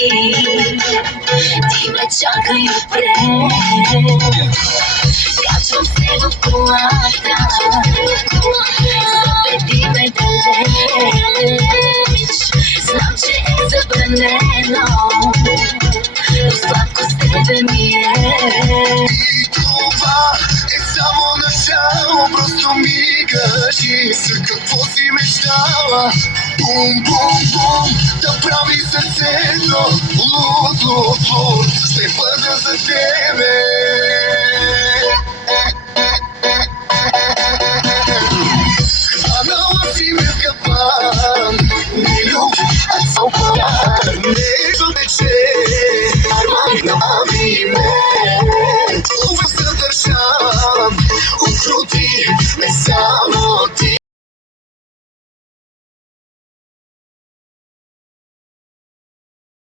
Ти ме чакай отпред. Качвам се в колата, заведи ме далеч. Знам, че е забранено, но сладко с тебе ми е. И това е само начало, просто ми кажи за какво си мечтала. Бум, бум, бум, да прави сърцето луд, луд, луд. Ще бъда за тебе.